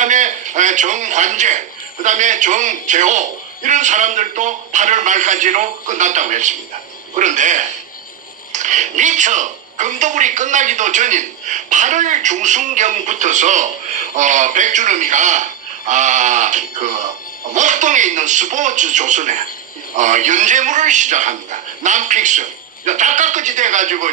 그다음에 정환재, 그다음에 정재호 이런 사람들도 8월 말까지로 끝났다고 했습니다. 그런데 미처 금도굴이 끝나기도 전인 8월 중순경부터서 백준엄이가 목동에 있는 스포츠 조선에 연재물을 시작합니다. 남픽션. 다 깎아지 돼가지고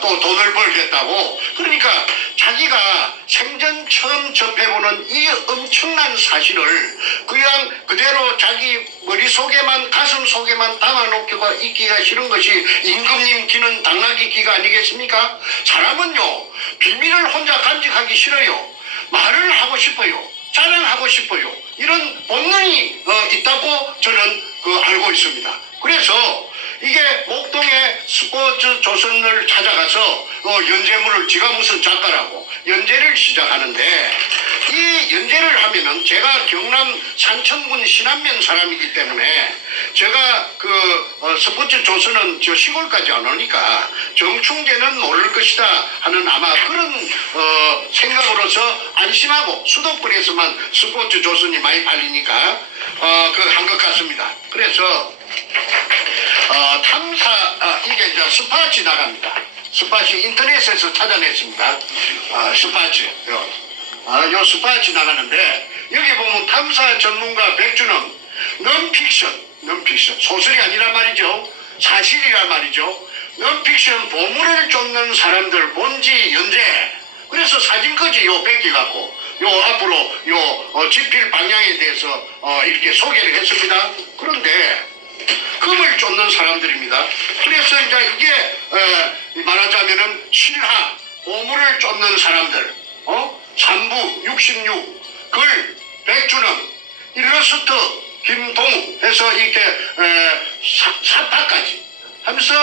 또 돈을 벌겠다고. 그러니까 자기가 생전 처음 접해보는 이 엄청난 사실을 그냥 그대로 자기 머릿속에만, 가슴 속에만 담아놓기가 있기가 싫은 것이 임금님 기는 당나귀 기가 아니겠습니까? 사람은요, 비밀을 혼자 간직하기 싫어요. 말을 하고 싶어요. 자랑하고 싶어요. 이런 본능이 있다고 저는 알고 있습니다. 그래서 이게 목동의 스포츠 조선을 찾아가서 연재물을, 지가 무슨 작가라고 연재를 시작하는데, 이 연재를 하면은 제가 경남 산천군 신안면 사람이기 때문에 제가 스포츠 조선은 저 시골까지 안 오니까 정충재는 모를 것이다 하는 아마 그런 생각으로서 안심하고 수도권에서만 스포츠 조선이 많이 팔리니까 한 것 같습니다. 그래서 이게 이제 스파치 나갑니다. 스파치 인터넷에서 찾아냈습니다. 스파치. 요 스파치 나가는데, 여기 보면 탐사 전문가 백준엄, 넌픽션, 소설이 아니란 말이죠. 사실이란 말이죠. 넌픽션 보물을 쫓는 사람들 본지 연재. 그래서 사진까지 요 뺏겨갖고, 요 앞으로 요 집필 방향에 대해서 이렇게 소개를 했습니다. 그런데 금을 쫓는 사람들입니다. 그래서 이제 이게 말하자면은 실하, 보물을 쫓는 사람들, 산부 66, 글, 백준엄, 일러스트, 김동우 해서 이렇게 사파까지 하면서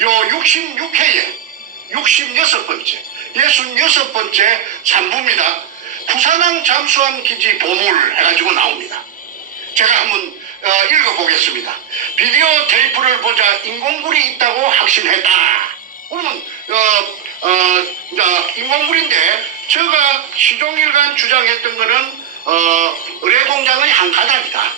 요 66회에 66번째, 66번째 산부입니다. 부산항 잠수함 기지 보물 해가지고 나옵니다. 제가 한번 읽어보겠습니다. 비디오 테이프를 보자 인공물이 있다고 확신했다. 그러면 인공물인데, 제가 시종일관 주장했던 거는 의뢰공장의 한 가닥이다.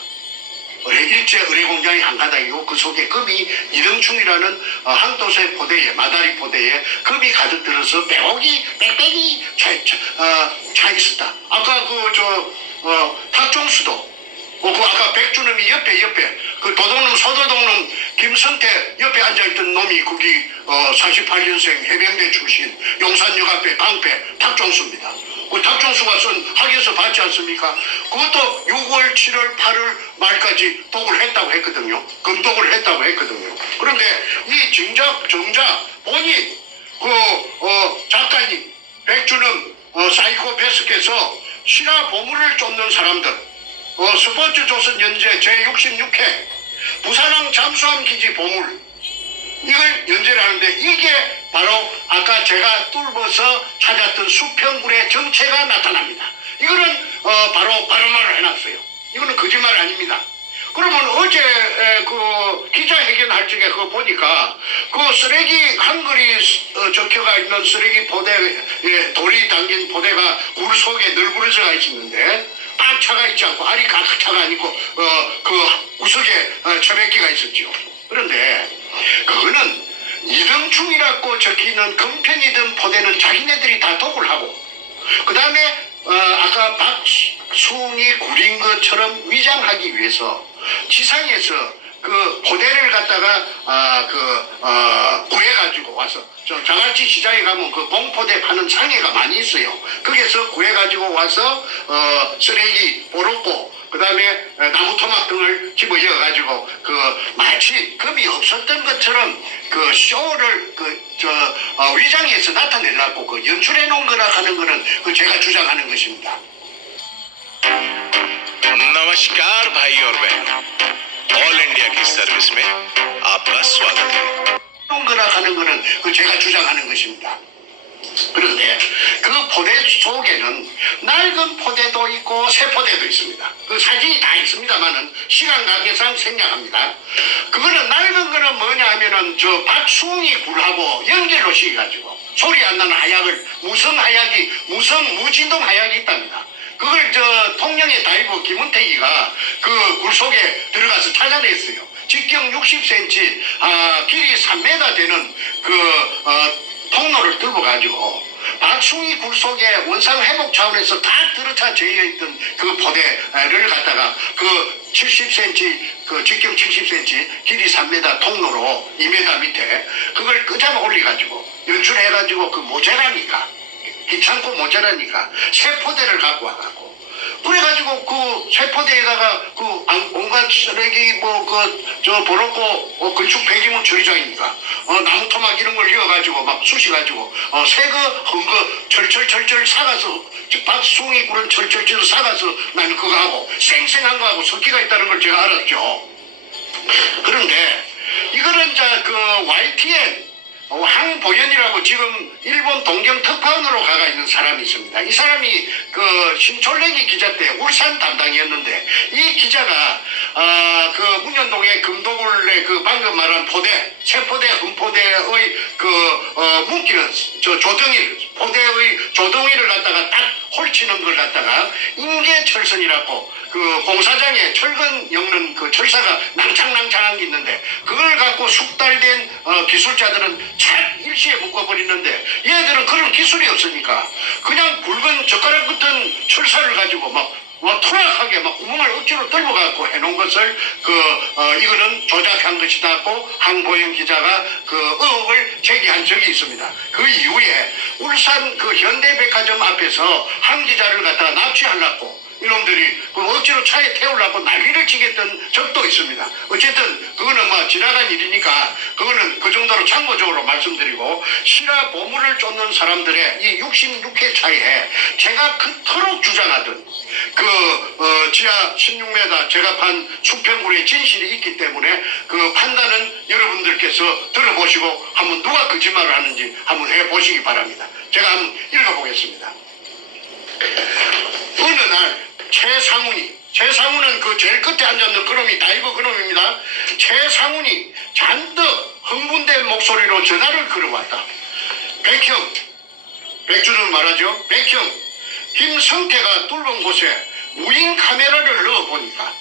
일제 의뢰공장의 한 가닥이고 그 속에 금이 이등충이라는 항도세 포대에, 마다리 포대에 금이 가득 들어서 빼곡이 빽빽이 차 있었다. 아까 탁종수도 아까 백준엄이 옆에 그 도둑놈 서도둑놈 김선태 옆에 앉아있던 놈이 거기 48년생 해병대 출신 용산역 앞에 방패 탁종수입니다. 그 탁종수가 쓴 학에서 봤지 않습니까? 그것도 6월 7월 8월 말까지 독을 했다고 했거든요. 금독을 했다고 했거든요. 그런데 이 정작 본인 작가님 백준엄 사이코패스께서 실화 보물을 쫓는 사람들, 스포츠 조선 연재 제66회 부산항 잠수함 기지 보물, 이걸 연재를 하는데, 이게 바로 아까 제가 뚫어서 찾았던 수평굴의 정체가 나타납니다. 이거는 바로 발언을 해놨어요. 이거는 거짓말 아닙니다. 그러면 어제 기자회견 할 적에 그거 보니까 쓰레기 한글이 적혀가 있는 쓰레기 포대에 돌이 담긴 포대가 물 속에 널브러져가 있었는데, 딱 차가 있지 않고 알이 각 차가 아니고 구석에 처백기가 있었죠. 그런데 그거는 이등충이라고 적히는 금편이든 포대는 자기네들이 다 독을 하고, 그 다음에 아까 박숭이 구린 것처럼 위장하기 위해서 지상에서 그 포대를 갖다가 구해가지고 와서, 자갈치 시장에 가면 그 봉포대 파는 상해가 많이 있어요. 거기서 구해가지고 와서 쓰레기 보롭고 그 다음에 나무 토막 등을 집어넣어가지고 마치 금이 없었던 것처럼 쇼를 위장해서 나타내려고 연출해 놓은 거라 하는 거는 제가 주장하는 것입니다. नमस्कार भाई और बहन, ऑल इंडिया की सर्विस में आपका स्वागत है. 거라 하는 거는 제가 주장하는 것입니다. 그런데 그 포대 속에는 낡은 포대도 있고 새 포대도 있습니다. 그 사진이 다 있습니다만은 시간 관계상 생략합니다. 그거는 낡은 거는 뭐냐 하면은 박숭이 굴하고 연결로 시켜가지고 소리 안 나는 하약을, 무성 무진동 하약이 있답니다. 그걸 저 통영의 다이버 김은택이가 그 굴 속에 들어가서 찾아냈어요. 직경 60cm, 길이 3m 되는 통로를 뚫어가지고 박숭이 굴 속에 원상 회복 차원에서 다 들어차 죄어 있던 그 포대를 갖다가 그 70cm, 직경 70cm, 길이 3m 통로로 2m 밑에 그걸 끄잡아 올려가지고 연출해가지고 그 모자라니까 귀찮고 모자라니까 새 포대를 갖고 와갖고 그래가지고 그 쇠포대에다가 그 온갖 쓰레기 버렸고 건축 폐기물 처리장이니까 나무 토막 이런 걸 이어가지고 막 쑤셔가지고 새거 헌거 철철철철 사가서 박숭이 굴은 철철철 사가서 나는 그거 하고 생생한 거하고 섞기가 있다는 걸 제가 알았죠. 그런데 이거는 그 YTN 황보현이라고 지금 일본 동경 특파원으로 가가 있는 사람이 있습니다. 이 사람이 그 신촌래기 기자 때 울산 담당이었는데 이 기자가 그 문현동의 금도굴의 그 방금 말한 포대, 세포대, 흠포대의 묶이는 포대의 조덩이를 갖다가 딱 홀치는 걸 갖다가 인계철선이라고 그 공사장에 철근 엮는 그 철사가 낭창낭창한 게 있는데 그걸 갖고 숙달된 기술자들은 착 일시에 묶어버리는데 얘들은 그런 기술이 없으니까 그냥 굵은 젓가락 같은 철사를 가지고 막 투락하게 막 구멍을 억지로 뚫어갖고 해놓은 것을 이거는 조작한 것이다고 황보영 기자가 그 의혹을 제기한 적이 있습니다. 그 이후에 울산 그 현대백화점 앞에서 한 기자를 갖다가 납치하려고 이놈들이 억지로 차에 태우려고 난리를 치겠던 적도 있습니다. 어쨌든 그거는 뭐 지나간 일이니까 그거는 그 정도로 참고적으로 말씀드리고 실화 보물을 쫓는 사람들의 이 66회 차이에 제가 그토록 주장하던 지하 16m 제가 판 수평굴의 진실이 있기 때문에 그 판단은 여러분들께서 들어보시고 한번 누가 거짓말을 하는지 한번 해보시기 바랍니다. 제가 한번 읽어보겠습니다. 어느 날 최상훈은 그 제일 끝에 앉았는 그놈이 다이버 그놈입니다. 최상훈이 잔뜩 흥분된 목소리로 전화를 걸어왔다. 백형, 백주는 말하죠. 백형, 김성태가 뚫은 곳에 무인 카메라를 넣어보니까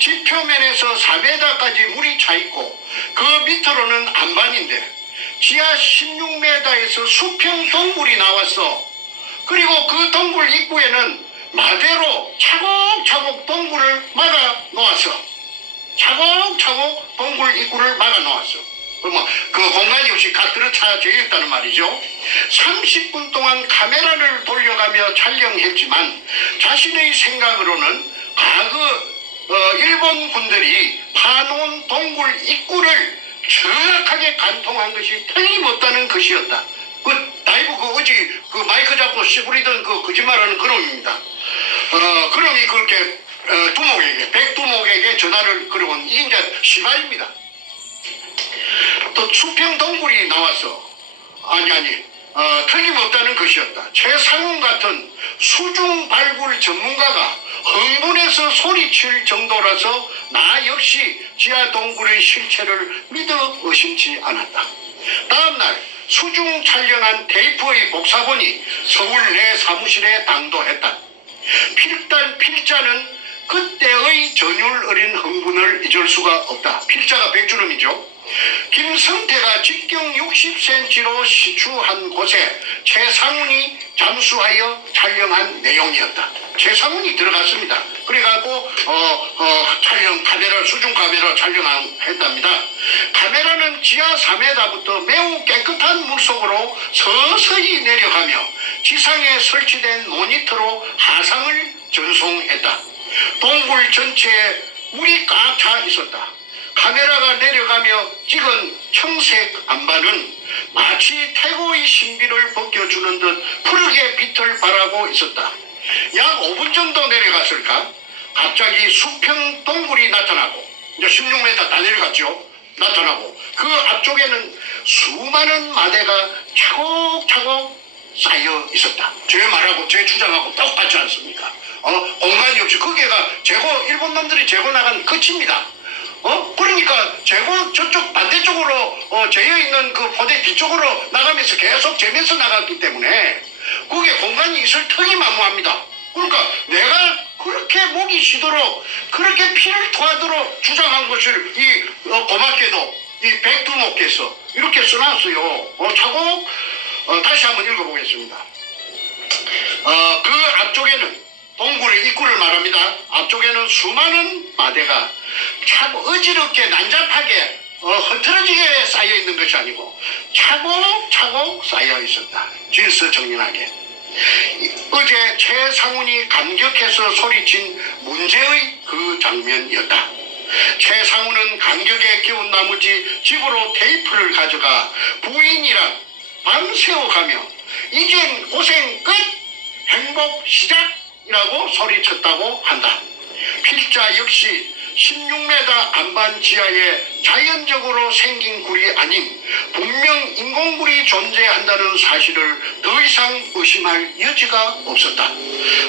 지표면에서 4m까지 물이 차있고 그 밑으로는 안반인데 지하 16m에서 수평 동굴이 나왔어. 그리고 그 동굴 입구에는 마대로 차곡차곡 동굴을 막아 놓았어. 차곡차곡 동굴 입구를 막아 놓았어. 그러면 그 공간이 없이 각 들어차져 있다는 말이죠. 30분 동안 카메라를 돌려가며 촬영했지만 자신의 생각으로는 과거 일본 군들이 파놓은 동굴 입구를 정확하게 관통한 것이 틀림없다는 것이었다. 다이브 어제 마이크 잡고 씨부리던 거짓말하는 그놈입니다. 그놈이 그렇게 백두목에게 전화를 걸어온 이게 이제 시발입니다. 또 수평 동굴이 나와서 틀림없다는 것이었다. 최상훈 같은 수중 발굴 전문가가 흥분해서 소리칠 정도라서 나 역시 지하 동굴의 실체를 믿어 의심치 않았다. 다음날 수중 촬영한 테이프의 복사본이 서울 내 사무실에 당도했다. 필자는 그때의 전율 어린 흥분을 잊을 수가 없다. 필자가 백주름이죠. 김성태가 직경 60cm로 시추한 곳에 최상훈이 잠수하여 촬영한 내용이었다. 최상훈이 들어갔습니다. 그래갖고 수중 카메라 촬영했답니다. 카메라는 지하 4m부터 매우 깨끗한 물속으로 서서히 내려가며 지상에 설치된 모니터로 하상을 전송했다. 동굴 전체에 물이 꽉 차 있었다. 카메라가 내려가며 찍은 청색 안반은 마치 태고의 신비를 벗겨주는 듯 푸르게 빛을 발하고 있었다. 약 5분 정도 내려갔을까? 갑자기 수평 동굴이 나타나고 이제 16m 다 내려갔죠. 나타나고 그 앞쪽에는 수많은 마대가 차곡차곡 쌓여 있었다. 제 말하고 제 주장하고 똑같지 않습니까? 공간이 없이 거기가 일본 놈들이 재고 나간 끝입니다. 그러니까 저쪽 반대쪽으로 재어 있는 그 포대 뒤쪽으로 나가면서 계속 재면서 나갔기 때문에 그게 공간이 있을 턱이 만무합니다. 그러니까 내가 그렇게 목이 쉬도록 그렇게 피를 토하도록 주장한 것을 고맙게도 이 백두목께서 이렇게 써놨어요. 차고 다시 한번 읽어보겠습니다. 그 앞쪽에는 동굴의 입구를 말합니다. 앞쪽에는 수많은 마대가 참 어지럽게 난잡하게 흐트러지게 쌓여 있는 것이 아니고 차곡차곡 쌓여 있었다. 질서정연하게. 어제 최상훈이 감격해서 소리친 문제의 그 장면이었다. 최상훈은 감격에 기운 나머지 집으로 테이프를 가져가 부인이랑 밤새워가며 이젠 고생 끝! 행복 시작이라고 소리쳤다고 한다. 필자 역시 16m 안반 지하에 자연적으로 생긴 굴이 아닌 분명 인공굴이 존재한다는 사실을 더 이상 의심할 여지가 없었다.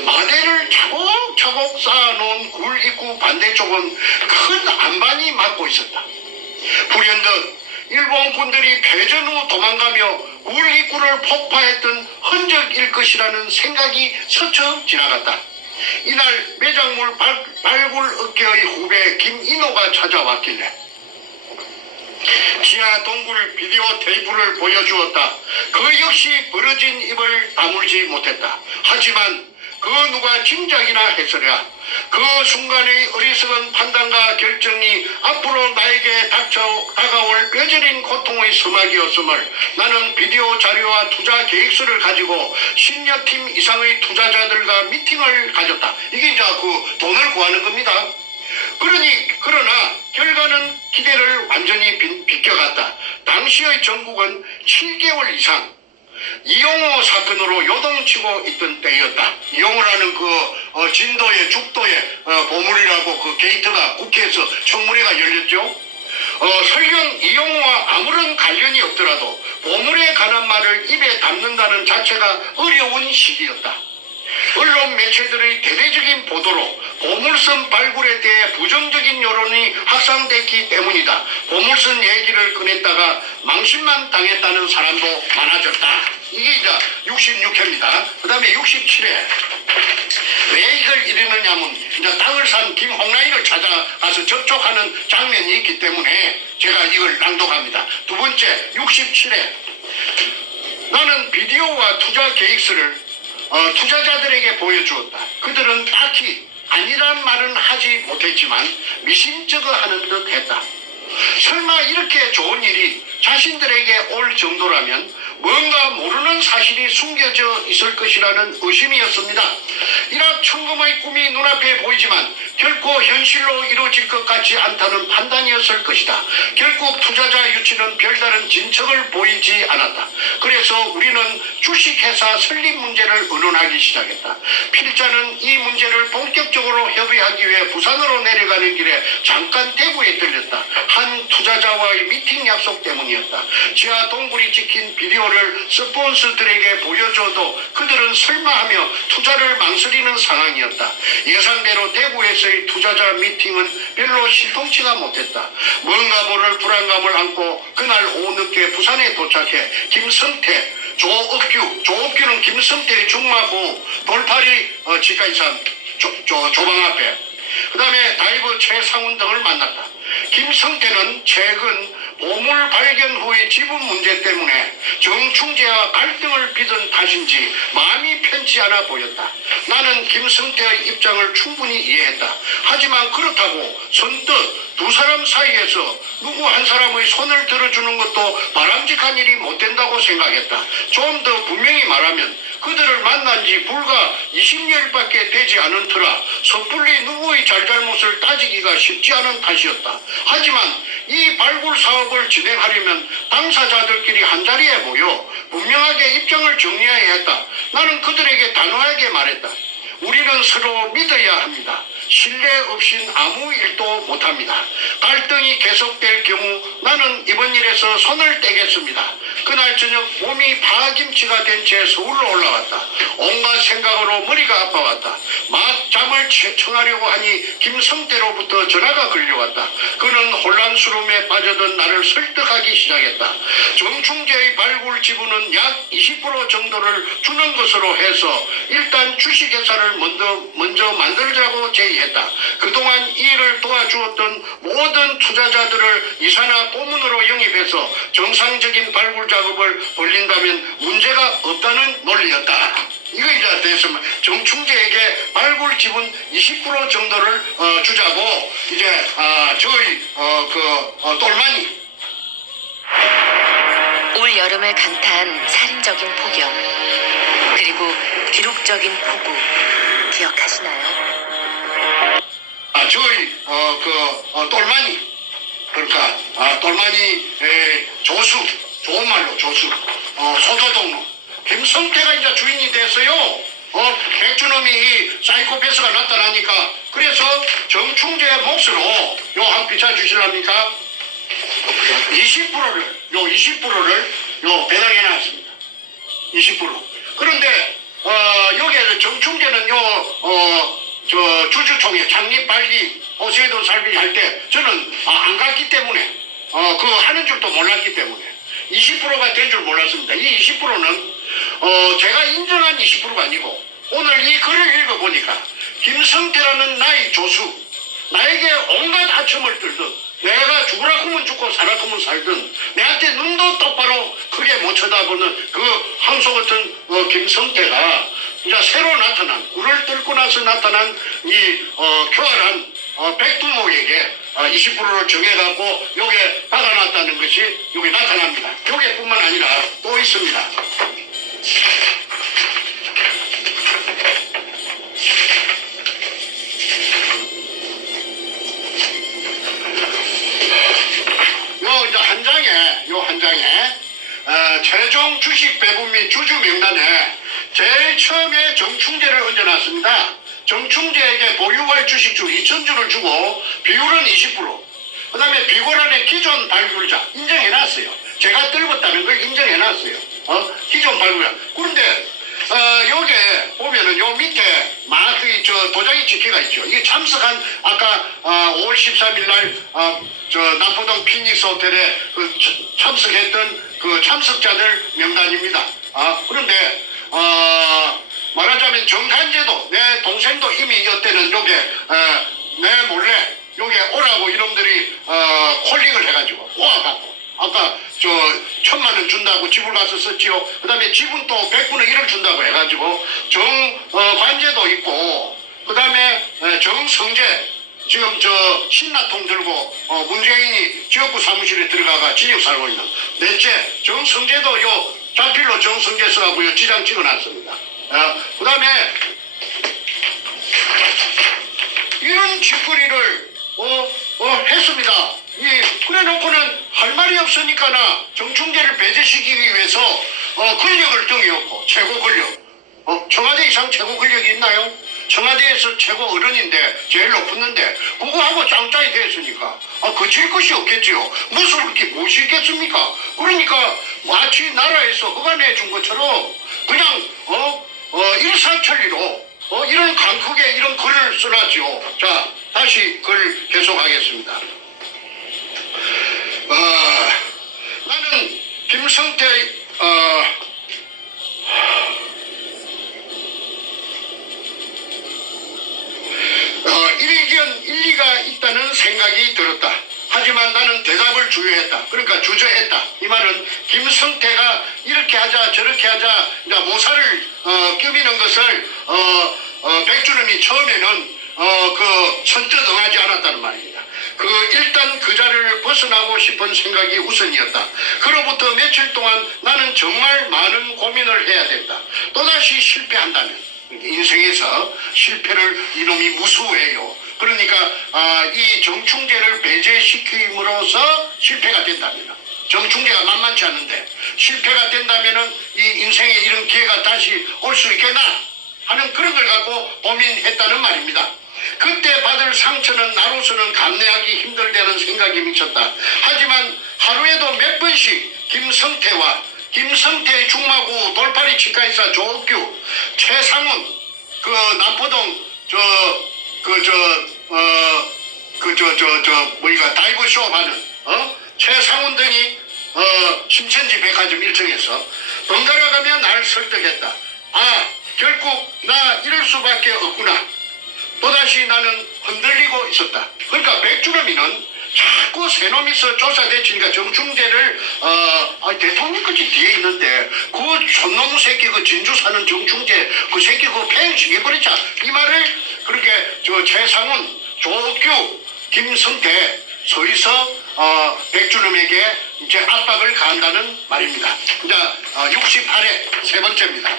마대를 차곡차곡 쌓아놓은 굴 입구 반대쪽은 큰 안반이 막고 있었다. 불현듯 일본 군들이 패전 후 도망가며 굴 입구를 폭파했던 흔적일 것이라는 생각이 스쳐 지나갔다. 이날 매작물 발굴 업계의 후배 김인호가 찾아왔길래 지하 동굴 비디오 테이프를 보여주었다. 그 역시 벌어진 입을 다물지 못했다. 하지만 그 누가 짐작이나 했으랴. 그 순간의 어리석은 판단과 결정이 앞으로 나에게 다가올 뼈저린 고통의 서막이었음을 나는 비디오 자료와 투자 계획서를 가지고 10여 팀 이상의 투자자들과 미팅을 가졌다. 이게 이제 그 돈을 구하는 겁니다. 그러나 결과는 기대를 완전히 비껴갔다. 당시의 정국은 7개월 이상 이용호 사건으로 요동치고 있던 때였다. 이용호라는 진도의 죽도의 보물이라고 그 게이트가 국회에서 청문회가 열렸죠. 설령 이용호와 아무런 관련이 없더라도 보물에 관한 말을 입에 담는다는 자체가 어려운 시기였다. 언론 매체들의 대대적인 보도로 보물선 발굴에 대해 부정적인 여론이 확산됐기 때문이다. 보물선 얘기를 꺼냈다가 망신만 당했다는 사람도 많아졌다. 이게 이제 66회입니다. 그 다음에 67회. 왜 이걸 이러느냐면 이제 땅을 산 김홍라이를 찾아가서 접촉하는 장면이 있기 때문에 제가 이걸 낭독합니다. 두 번째 67회. 나는 비디오와 투자 계획서를 투자자들에게 보여주었다. 그들은 딱히 아니란 말은 하지 못했지만 미심쩍어하는 듯 했다. 설마 이렇게 좋은 일이 자신들에게 올 정도라면 뭔가 모르는 사실이 숨겨져 있을 것이라는 의심이었습니다. 이락 천금의 꿈이 눈앞에 보이지만 결코 현실로 이루어질 것 같지 않다는 판단이었을 것이다. 결국 투자자 유치는 별다른 진척을 보이지 않았다. 그래서 우리는 주식회사 설립 문제를 의논하기 시작했다. 필자는 이 문제를 본격적으로 협의하기 위해 부산으로 내려가는 길에 잠깐 대구에 들렸다. 한 투자자와의 미팅 약속 때문이었다. 지하 동굴이 찍힌 비디오를 스폰서들에게 보여줘도 그들은 설마하며 투자를 망설이는 상황이었다. 예상대로 대구에서의 투자자 미팅은 별로 신통치가 못했다. 뭔가 모를 불안감을 안고 그날 오후 늦게 부산에 도착해 김성태, 조옥규는 김성태의 중마고 돌팔이 지가이산 조방 앞에 그 다음에 다이버 최상훈 등을 만났다. 김성태는 최근 보물 발견 후의 지분 문제 때문에 정충재와 갈등을 빚은 탓인지 마음이 편치 않아 보였다. 나는 김성태의 입장을 충분히 이해했다. 하지만 그렇다고 선뜻 두 사람 사이에서 누구 한 사람의 손을 들어주는 것도 바람직한 일이 못 된다고 생각했다. 좀 더 분명히 말하면 그들을 만난 지 불과 20여일밖에 되지 않은 터라 섣불리 누구의 잘잘못을 따지기가 쉽지 않은 탓이었다. 하지만 이 발굴 사업을 진행하려면 당사자들끼리 한자리에 모여 분명하게 입장을 정리해야 했다. 나는 그들에게 단호하게 말했다. 우리는 서로 믿어야 합니다. 신뢰 없인 아무 일도 못합니다. 갈등이 계속될 경우 나는 이번 일에서 손을 떼겠습니다. 그날 저녁 몸이 파김치가 된 채 서울로 올라왔다. 온갖 생각으로 머리가 아파왔다. 막 잠을 청하려고 하니 김성태로부터 전화가 걸려왔다. 그는 혼란스러움에 빠져든 나를 설득하기 시작했다. 정충재의 발굴 지분은 약 20% 정도를 주는 것으로 해서 일단 주식회사를 먼저 만들자고 제의했다. 그동안 이 일을 도와주었던 모든 투자자들을 이사나 고문으로 영입해서 정상적인 발굴 작업을 벌린다면 문제가 없다는 논리였다. 이거 이제 대해서 정충재에게 발굴 지분 20% 정도를 주자고 이제 저희 똘마니 올 여름을 강타한 살인적인 폭염, 그리고 기록적인 폭우 기억하시나요? 저희 똘마니 그러니까 똘마니 조수, 좋은 말로 조수, 소도동로 김성태가 이제 주인이 됐어요. 백준엄이 이 사이코패스가 나타나니까 그래서 정충재의 몫으로 요 한 비춰 주실랍니까? 20%를 배당해 놨습니다. 20%. 그런데 여기에 정충재는 주주총회 창립 발기 호세도 살기 할 때 저는 안 갔기 때문에 그거 하는 줄도 몰랐기 때문에 20%가 된 줄 몰랐습니다. 이 20%는 제가 인정한 20%가 아니고 오늘 이 글을 읽어보니까 김성태라는 나의 조수, 나에게 온갖 아첨을 들든 내가 죽으라 하면 죽고 살아 하면 살든 내한테 눈도 똑바로 크게 못 쳐다보는 그 항소 같은 김성태가 이제 새로 나타난, 굴을 뚫고 나서 나타난 이 교활한 백두목에게 20%를 정해갖고 요게 박아놨다는 것이 여기 나타납니다. 요게뿐만 아니라 또 있습니다. 요 한 장에 최종 주식 배분 및 주주 명단에 제일 처음에 정충재를 얹어놨습니다. 정충재에게 보유할 주식주 2,000주를 주고 비율은 20%. 그 다음에 비고란의 기존 발굴자 인정해놨어요. 제가 떨궜다는 걸 인정해놨어요. 기존 발굴자. 그런데 여기에 보면은 요 밑에 마크의 도장이 찍혀가 있죠. 이게 참석한 아까 5월 13일 날 남포동 피닉스 호텔에 참석했던 그 참석자들 명단입니다. 그런데 말하자면 정간제도 내 동생도 이미 이때는 요게 내 몰래 요게 오라고 이놈들이 콜링을 해가지고 모아갖고 아까 1,000만 원 준다고 집을 가서 썼지요. 그 다음에 집은 또 100분의 1을 준다고 해가지고 관제도 있고 그 다음에 정성재 지금 신나통 들고 문재인이 지역구 사무실에 들어가가 진역 살고 있는 넷째 정성재도 요 자필로 정성재 써갖고 요 지장 찍어놨습니다. 그 다음에 이런 짓거리를 했습니다. 그래 놓고는 할 말이 없으니까나 정충재를 배제시키기 위해서 권력을 등에업고 최고 권력. 청와대 이상 최고 권력이 있나요? 청와대에서 최고 어른인데 제일 높았는데 그거하고 짱짱이 됐으니까 거칠 것이 없겠지요. 무슨 게 무엇이 있겠습니까? 그러니까 마치 나라에서 허가내 준 것처럼 그냥 일사천리로 이런 강크게 이런 글을 써놨죠. 자, 다시 글 계속하겠습니다. 나는 김성태 일리가 있다는 생각이 들었다. 하지만 나는 대답을 주저했다. 그러니까 주저했다. 이 말은 김성태가 이렇게 하자 저렇게 하자 모사를 껴미는 것을 백준엄이 처음에는 선뜻 응하지 않았다는 말입니다. 일단 그 자리를 벗어나고 싶은 생각이 우선이었다. 그로부터 며칠 동안 나는 정말 많은 고민을 해야 된다. 또다시 실패한다면 인생에서 실패를 이놈이 무수해요. 그러니까 이 정충재를 배제시킴으로써 실패가 된답니다. 정충재가 만만치 않은데 실패가 된다면은 이 인생에 이런 기회가 다시 올 수 있겠나 하는 그런 걸 갖고 고민했다는 말입니다. 그때 받을 상처는 나로서는 감내하기 힘들다는 생각이 미쳤다. 하지만 하루에도 몇 번씩 김성태와 김성태 중마고 돌파리 치과의사 조옥규, 최상훈, 그 남포동 뭐이가 다이브 쇼 하는 최상훈 등이 신천지 백화점 1층에서 번갈아 가며 나를 설득했다. 아, 결국 나 이럴 수밖에 없구나. 또다시 나는 흔들리고 있었다. 그러니까 백주름이는 자꾸 새놈이서 조사대치니까 정충재를 대통령까지 뒤에 있는데 그 촌놈 새끼 그 진주 사는 정충재 그 새끼 그 팽식해버리자 이 말을 그렇게 최상훈, 조옥규, 김성태 서있어 백주름에게 이제 압박을 가한다는 말입니다. 자, 68회 세 번째입니다.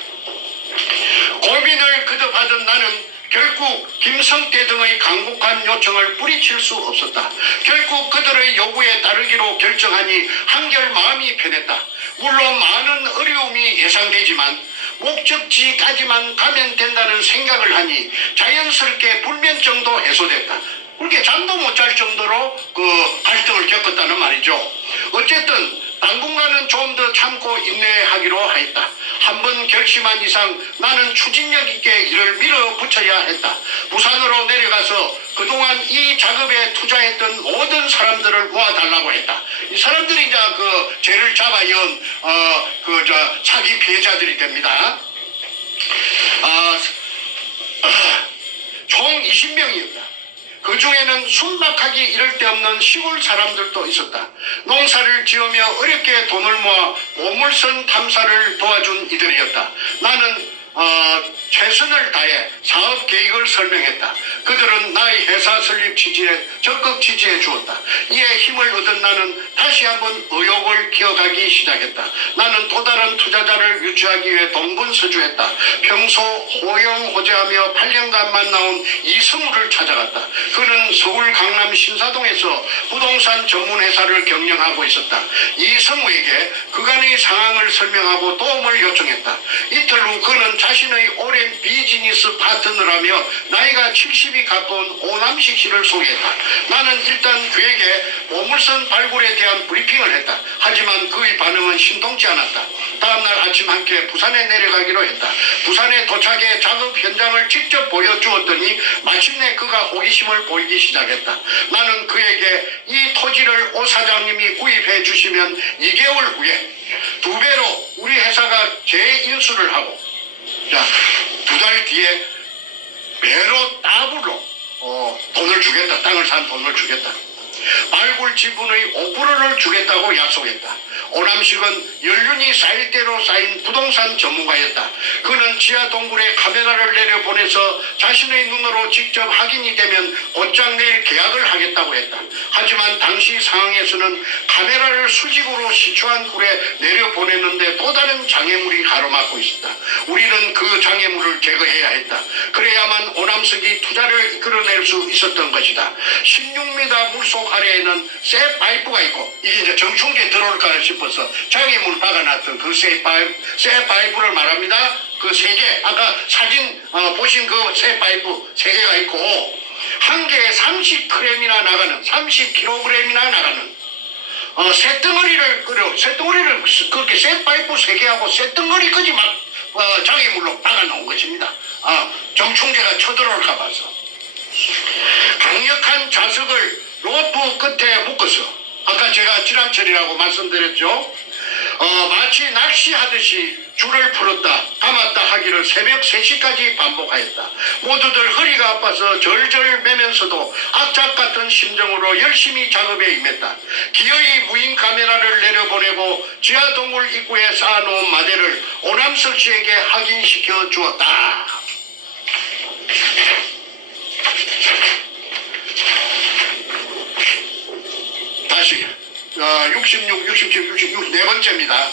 고민을 거듭하던 나는 결국 김성태 등의 강국한 요청을 뿌리칠 수 없었다. 결국 그들의 요구에 따르기로 결정하니 한결 마음이 편했다. 물론 많은 어려움이 예상되지만 목적지까지만 가면 된다는 생각을 하니 자연스럽게 불면증도 해소됐다. 그렇게 잠도 못 잘 정도로 그 갈등을 겪었다는 말이죠. 어쨌든 당분간은 좀 더 참고 인내하기로 하였다. 한번 결심한 이상 나는 추진력 있게 이를 밀어붙여야 했다. 부산으로 내려가서 그동안 이 작업에 투자했던 모든 사람들을 모아달라고 했다. 이 사람들이 이제 그 죄를 잡아연 사기 피해자들이 됩니다. 총 20명이었다. 그 중에는 순박하기 이를 데 없는 시골 사람들도 있었다. 농사를 지으며 어렵게 돈을 모아 보물선 탐사를 도와준 이들이었다. 나는 최선을 다해 사업 계획을 설명했다. 그들은 나의 회사 설립 취지에 적극 지지해 주었다. 이에 힘을 얻은 나는 다시 한번 의욕을 기억하기 시작했다. 나는 또 다른 투자자를 유치하기 위해 동분서주했다. 평소 호영호재하며 8년간 만나온 이성우를 찾아갔다. 그는 서울 강남 신사동에서 부동산 전문회사를 경영하고 있었다. 이성우에게 그간의 상황을 설명하고 도움을 요청했다. 이틀 후 그는 자신의 오랜 비즈니스 파트너라며 나이가 70이 가까운 오남식 씨를 소개했다. 나는 일단 그에게 보물선 발굴에 대한 브리핑을 했다. 하지만 그의 반응은 심통치 않았다. 다음날 아침 함께 부산에 내려가기로 했다. 부산에 도착해 작업 현장을 직접 보여주었더니 마침내 그가 호기심을 보이기 시작했다. 나는 그에게 이 토지를 오 사장님이 구입해 주시면 2개월 후에 2배로 우리 회사가 재인수를 하고 자, 2달 뒤에 배로 더블로 돈을 주겠다. 땅을 산 돈을 주겠다. 발굴 지분의 5%를 주겠다고 약속했다. 오남식은 연륜이 쌓일 대로 쌓인 부동산 전문가였다. 그는 지하 동굴에 카메라를 내려보내서 자신의 눈으로 직접 확인이 되면 곧장 내일 계약을 하겠다고 했다. 하지만 당시 상황에서는 카메라를 수직으로 시추한 굴에 내려보냈는데 또 다른 장애물이 가로막고 있었다. 우리는 그 장애물을 제거해야 했다. 그래야만 오남석이 투자를 이끌어낼 수 있었던 것이다. 16m 물속 아래에는 쇠 파이프가 있고 이게 이제 정충기에 들어올까 싶어서 장애물 박아놨던 그 쇠 파이프를 말합니다. 그 3개 아까 사진 보신 그 쇠 파이프 3개가 있고 한 개에 30g이나 나가는 30kg이나 나가는 쇳덩어리를 쇳덩어리를 그렇게 쇠 파이프 3개하고 쇳덩어리까지 막 장애물로 박아놓은 것입니다. 정충제가 쳐들어올까 봐서 강력한 자석을 로프 끝에 묶어서 아까 제가 지람철이라고 말씀드렸죠. 마치 낚시하듯이 줄을 풀었다 감았다 하기를 새벽 3시까지 반복하였다. 모두들 허리가 아파서 절절 매면서도 악착 같은 심정으로 열심히 작업에 임했다. 기어이 무인 카메라를 내려보내고 지하동굴 입구에 쌓아놓은 마대를 오남석 씨에게 확인시켜 주었다. 다시 66, 67, 66 네 번째입니다.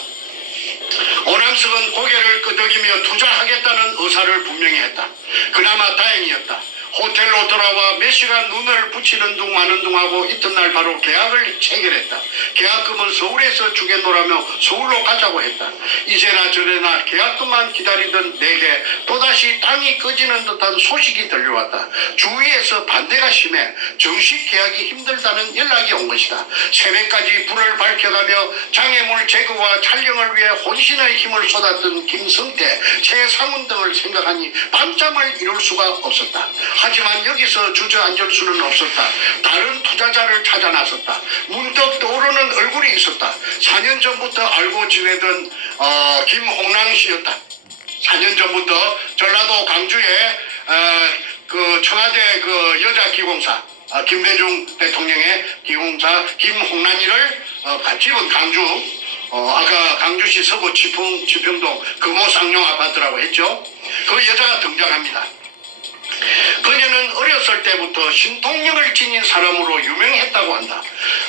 오남석은 고개를 끄덕이며 투자하겠다는 의사를 분명히 했다. 그나마 다행이었다. 호텔로 돌아와 몇 시간 눈을 붙이는 둥 마는 둥 하고 이튿날 바로 계약을 체결했다. 계약금은 서울에서 주겠노라며 서울로 가자고 했다. 이제나 저래나 계약금만 기다리던 내게 또다시 땅이 꺼지는 듯한 소식이 들려왔다. 주위에서 반대가 심해 정식 계약이 힘들다는 연락이 온 것이다. 새벽까지 불을 밝혀가며 장애물 제거와 촬영을 위해 혼신의 힘을 쏟았던 김성태, 최상훈 등을 생각하니 밤잠을 이룰 수가 없었다. 하지만 여기서 주저앉을 수는 없었다. 다른 투자자를 찾아 나섰다. 문득 떠오르는 얼굴이 있었다. 4년 전부터 알고 지내던 김홍랑 씨였다. 4년 전부터 전라도 광주에 그 청와대 그 여자 기공사 김대중 대통령의 기공사 김홍란이를 집은 강주 아까 강주시 서구 지평동 금호상용 아파트라고 했죠. 그 여자가 등장합니다. 그녀는 어렸을 때부터 신통력을 지닌 사람으로 유명했다고 한다.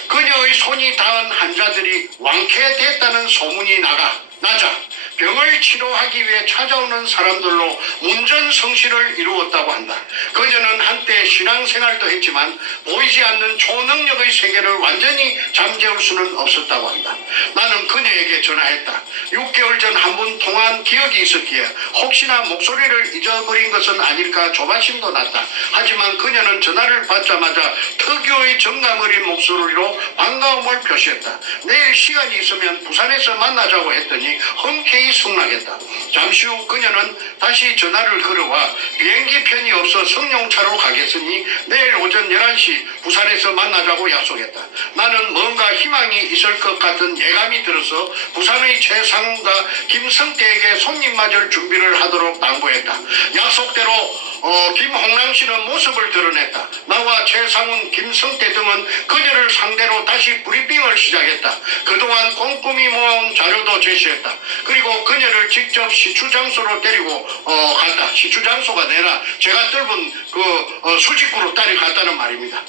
그녀의 손이 닿은 환자들이 완쾌됐다는 소문이 나자 병을 치료하기 위해 찾아오는 사람들로 문전성시를 이루었다고 한다. 그녀는 한때 신앙생활도 했지만 보이지 않는 초능력의 세계를 완전히 잠재울 수는 없었다고 한다. 나는 그녀에게 전화했다. 6개월 전 한 번 통화한 기억이 있었기에 혹시나 목소리를 잊어버린 것은 아닐까 조바심도 났다. 하지만 그녀는 전화를 받자마자 특유의 정감 어린 목소리로 반가움을 표시했다. 내일 시간이 있으면 부산에서 만나자고 했더니 흔쾌히 승낙했다. 잠시 후 그녀는 다시 전화를 걸어와 비행기 편이 없어 성룡차로 가겠으니 내일 오전 11시 부산에서 만나자고 약속했다. 나는 뭔가 희망이 있을 것 같은 예감이 들어서 부산의 최상훈과 김성태에게 손님 맞을 준비를 하도록 당부했다. 약속대로 김홍랑 씨는 모습을 드러냈다. 나와 최상훈, 김성태 등은 그녀를 상대로 다시 브리핑을 시작했다. 그동안 꼼꼼히 모아온 자료도 제시했다. 그리고 그녀를 직접 시추 장소로 데리고 갔다. 시추 장소가 아니라 제가 뜰은 그 수직구로 따라갔다는 말입니다.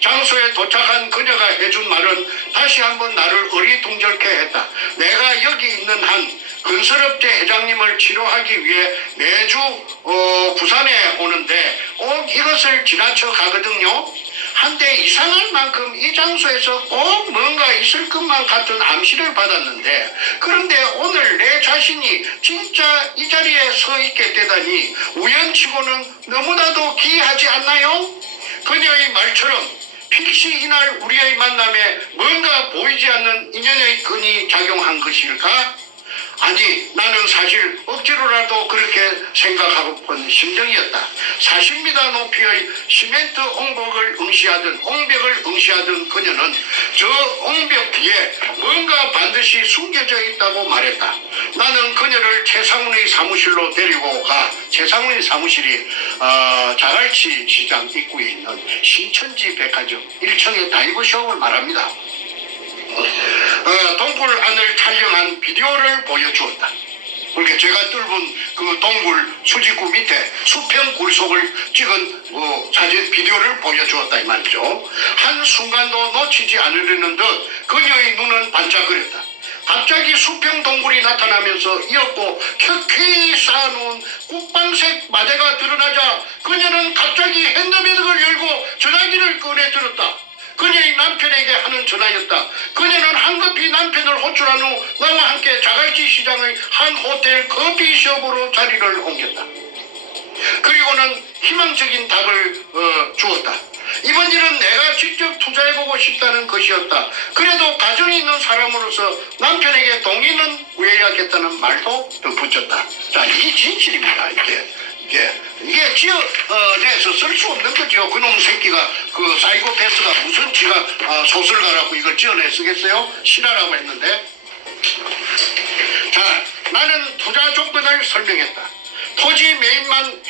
장소에 도착한 그녀가 해준 말은 다시 한번 나를 어리둥절케 했다. 내가 여기 있는 한 건설업체 회장님을 치료하기 위해 매주 부산에 오는데 꼭 이것을 지나쳐 가거든요. 한데 이상할 만큼 이 장소에서 꼭 뭔가 있을 것만 같은 암시를 받았는데 그런데 오늘 내 자신이 진짜 이 자리에 서 있게 되다니 우연치고는 너무나도 기이하지 않나요? 그녀의 말처럼 필시 이날 우리의 만남에 뭔가 보이지 않는 인연의 끈이 작용한 것일까? 아니, 나는 사실 억지로라도 그렇게 생각하고픈 심정이었다. 40m 높이의 시멘트 옹벽을 응시하던 그녀는 저 옹벽 뒤에 뭔가 반드시 숨겨져 있다고 말했다. 나는 그녀를 최상훈의 사무실로 데리고 가 최상훈의 사무실이 자갈치 시장 입구에 있는 신천지 백화점 1층의 다이브숍을 말합니다. 동굴 안을 촬영한 비디오를 보여주었다. 그러니까 제가 뚫은 그 동굴 수직구 밑에 수평 굴속을 찍은 사진 비디오를 보여주었다 이 말이죠. 한순간도 놓치지 않으려는 듯 그녀의 눈은 반짝거렸다. 갑자기 수평 동굴이 나타나면서 이었고 켜켜이 쌓아놓은 국방색 마대가 드러나자 그녀는 갑자기 핸드백을 열고 전화기를 꺼내 들었다. 그녀의 남편에게 하는 전화였다. 그녀는 황급히 남편을 호출한 후 나와 함께 자갈치 시장의 한 호텔 커피숍으로 자리를 옮겼다. 그리고는 희망적인 답을 주었다. 이번 일은 내가 직접 투자해보고 싶다는 것이었다. 그래도 가정이 있는 사람으로서 남편에게 동의는 구해야겠다는 말도 덧붙였다. 자, 이게 진실입니다. 이게 지어내서 쓸 수 없는 거죠. 그놈 새끼가 그 사이코패스가 무슨 지가 소설가라고 이걸 지어내 쓰겠어요? 실화라고 했는데. 자, 나는 투자 조건을 설명했다. 토지 매입만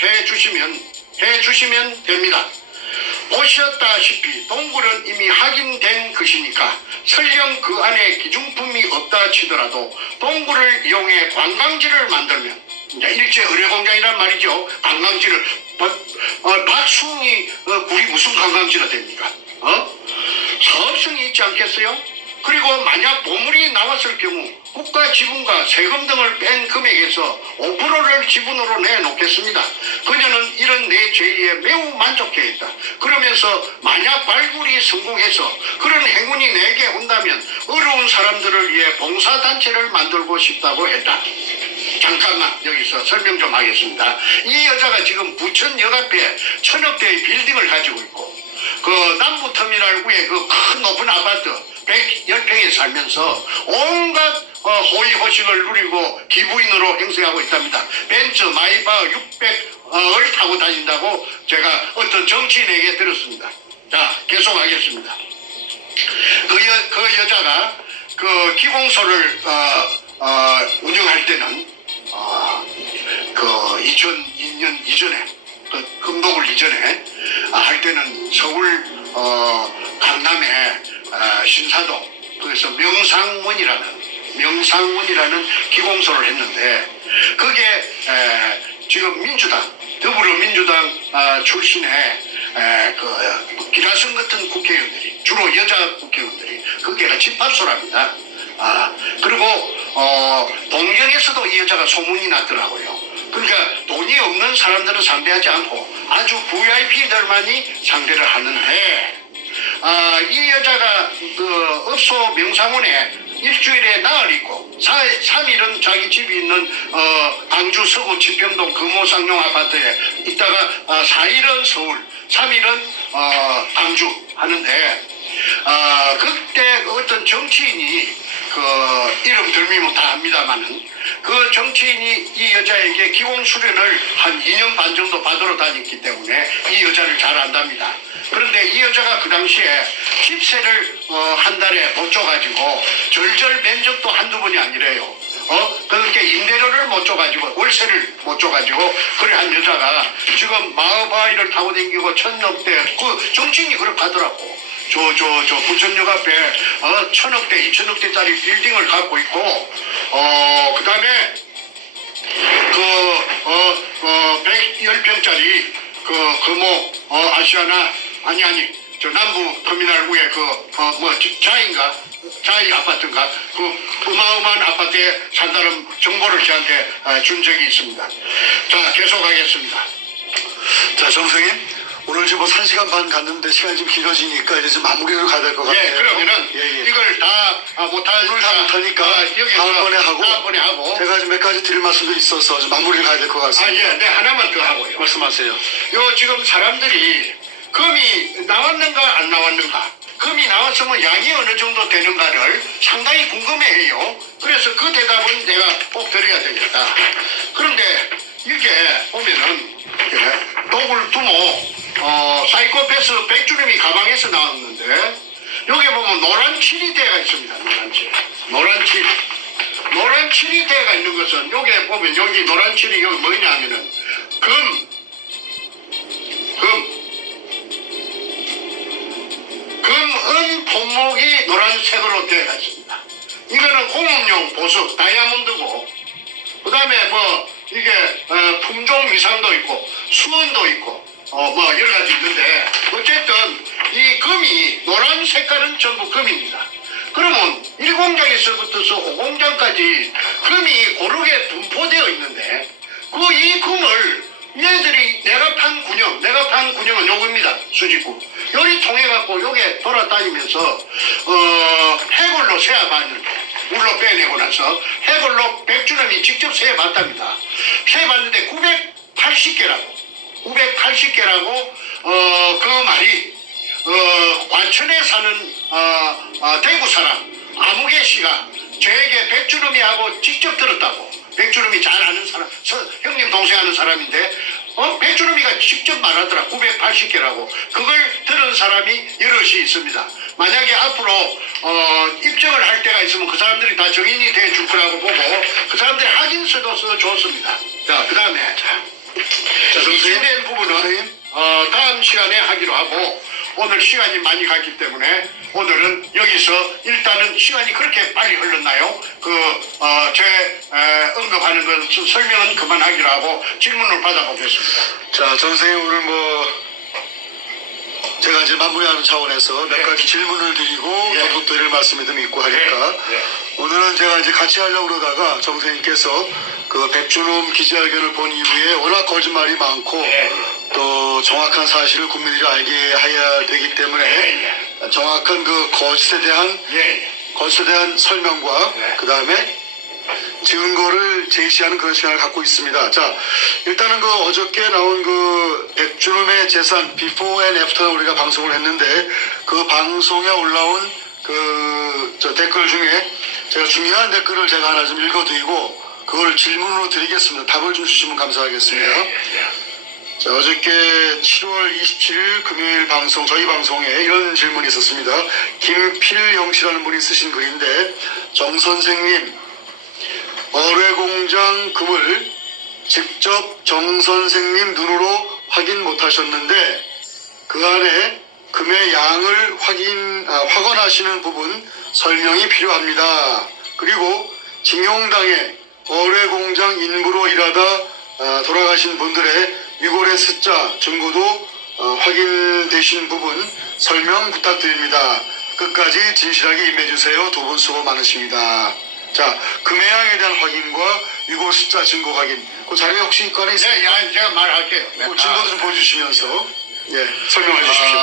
해주시면 됩니다. 보셨다시피 동굴은 이미 확인된 것이니까 설령 그 안에 기중품이 없다 치더라도 동굴을 이용해 관광지를 만들면 이제 일제 의뢰공장이란 말이죠. 관광지를 박숭이 굴이 무슨 관광지가 됩니까? 사업성이 있지 않겠어요? 그리고 만약 보물이 나왔을 경우 국가 지분과 세금 등을 뺀 금액에서 5%를 지분으로 내놓겠습니다. 그녀는 이런 내 제의에 매우 만족해했다. 그러면서 만약 발굴이 성공해서 그런 행운이 내게 온다면 어려운 사람들을 위해 봉사단체를 만들고 싶다고 했다. 잠깐만 여기서 설명 좀 하겠습니다. 이 여자가 지금 부천역 앞에 1000억대의 빌딩을 가지고 있고 그 남부터미널 위에 그 큰 높은 아파트 110평에 살면서 온갖 호의호식을 누리고 기부인으로 행세하고 있답니다. 벤츠 마이바 600을 타고 다닌다고 제가 어떤 정치인에게 들었습니다. 자, 계속하겠습니다. 그 여자가 그 기공소를 운영할 때는 그 2002년 이전에 그 금독을 이전에 할 때는 서울 강남에 신사동 그래서 명상원이라는 기공소를 했는데 그게 지금 더불어민주당 출신의 그 기라성 같은 국회의원들이 주로 여자 국회의원들이 그게가 집합소랍니다. 그리고 동경에서도 이 여자가 소문이 났더라고요. 그러니까 돈이 없는 사람들은 상대하지 않고 아주 VIP들만이 상대를 하는데 이 여자가 그 업소 명상원에 일주일에 나흘 있고 3일은 자기 집이 있는 광주 서구 지평동 금호상용 아파트에 있다가 4일은 서울 3일은 광주 하는데 그때 어떤 정치인이 그 이름 들미면 다 압니다만은 그 정치인이 이 여자에게 기공 수련을 한 2년 반 정도 받으러 다녔기 때문에 이 여자를 잘 안답니다. 그런데 이 여자가 그 당시에 집세를 한 달에 못 줘가지고 절절 면접도 한두 번이 아니래요. 그렇게 임대료를 못 줘가지고 월세를 못 줘가지고 그래 한 여자가 지금 마을바위를 타고 다니고 1000억대 그 정치인이 그렇게 하더라고. 저 부천역 앞에 1000억대 2000억대짜리 빌딩을 갖고 있고 그 다음에 110평짜리 그 금호 아시아나 아니 저 남부 터미널 위에 자이 아파트인가 그 어마어마한 아파트에 산다는 정보를 저한테 준 적이 있습니다. 자, 계속하겠습니다. 자, 정선생님, 오늘 지금 뭐 1시간 반 갔는데 시간이 좀 길어지니까 이제 좀 마무리를 가야 될 것 같아요. 예, 그러면은 이걸 다 못하니까 여기서 다음번에 하고 제가 좀 몇 가지 드릴 말씀도 있어서 좀 마무리를 가야 될 것 같습니다. 네, 하나만 더 하고요. 말씀하세요. 요 지금 사람들이 금이 나왔는가 안 나왔는가 금이 나왔으면 양이 어느 정도 되는가를 상당히 궁금해해요. 그래서 그 대답은 내가 꼭 드려야 되겠다. 그런데 이게 보면은 독을 두모 사이코패스 백주름이 가방에서 나왔는데 여기 보면 노란 칠이대가 있습니다. 노란 칠이대가 있는 것은 여기 보면 여기 노란 칠이 여기 뭐냐면은 금은 품목이 노란색으로 되어 있습니다. 이거는 공업용 보석 다이아몬드고 그 다음에 이게 품종 위상도 있고 수원도 있고 여러 가지 있는데 어쨌든 이 금이 노란 색깔은 전부 금입니다. 그러면 1공장에서부터 5공장까지 금이 고르게 분포되어 있는데 이 금을 얘들이 내가 판 군형은 요겁니다. 수직구 요리 통해 갖고 요게 돌아다니면서 해골로 세어봤는데 물로 빼내고 나서 해골로 백주름이 직접 세어봤답니다. 세어봤는데 980개라고 그 말이 관천에 사는 대구 사람 아무개 씨가 저에게 백주름이하고 직접 들었다고. 백주름이 잘 아는 사람, 형님 동생 아는 사람인데 백주름이가 직접 말하더라. 980개라고. 그걸 들은 사람이 여럿이 있습니다. 만약에 앞으로 입증을 할 때가 있으면 그 사람들이 다 정인이 돼 줄 거라고 보고 그 사람들이 확인서도 써줬습니다. 자, 그 다음에 이진된 부분은 다음 시간에 하기로 하고 오늘 시간이 많이 갔기 때문에 오늘은 여기서 일단은 시간이 그렇게 빨리 흘렀나요? 제 언급하는 것은 설명은 그만하기로 하고 질문을 받아보겠습니다. 자, 전 선생님 오늘 제가 이제 마무리하는 차원에서 몇 가지 질문을 드리고 또 드릴 말씀이 좀 있고 하니까 오늘은 제가 이제 같이 하려고 그러다가 정선생님께서 그 백준홈 기자회견을 본 이후에 워낙 거짓말이 많고 또 정확한 사실을 국민들이 알게 해야 되기 때문에 정확한 그 거짓에 대한 설명과 그 다음에 증거를 제시하는 그런 시간을 갖고 있습니다. 자, 일단은 그 어저께 나온 그 백준홈의 재산 비포 앤 애프터 우리가 방송을 했는데 그 방송에 올라온 저 댓글 중에 제가 중요한 댓글을 제가 하나 좀 읽어드리고 그걸 질문으로 드리겠습니다. 답을 좀 주시면 감사하겠습니다. 자, 어저께 7월 27일 금요일 방송, 저희 방송에 이런 질문이 있었습니다. 김필영 씨라는 분이 쓰신 글인데, 정 선생님, 어뢰공장 금을 직접 정 선생님 눈으로 확인 못하셨는데 그 안에 금의 양을 확언하시는 부분 설명이 필요합니다. 그리고 징용당해 어뢰공장 인부로 일하다 돌아가신 분들의 위골의 숫자 증거도 확인되신 부분 설명 부탁드립니다. 끝까지 진실하게 임해주세요. 두 분 수고 많으십니다. 자, 금의 양에 대한 확인과 위골 숫자 증거 확인. 그 자료에 혹시 있거나 있어요? 네, 제가 말할게요. 그 증거 좀 보여주시면서 설명해 주십시오.